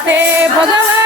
hace poco.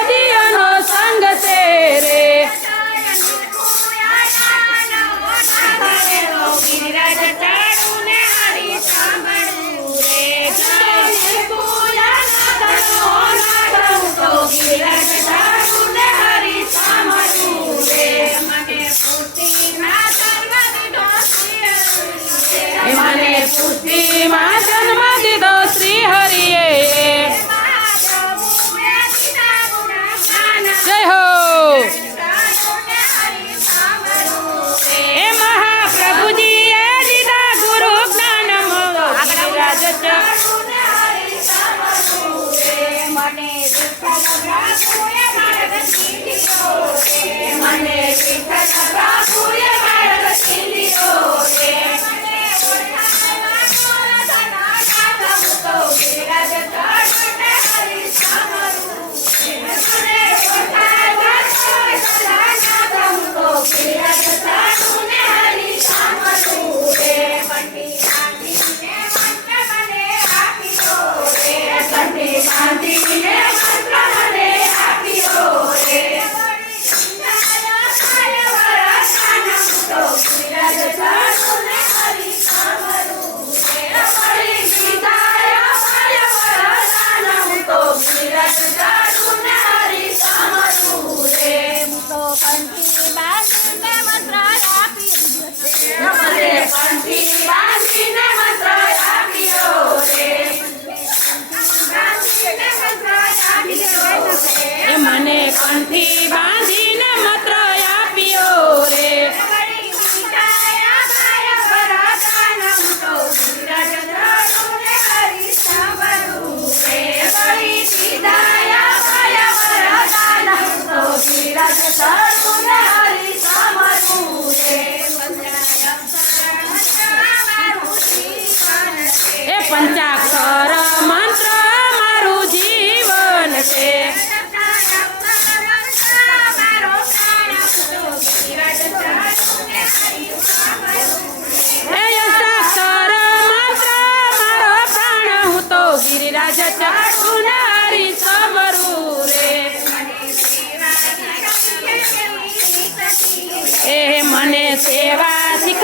એ મને સેવા શીખવી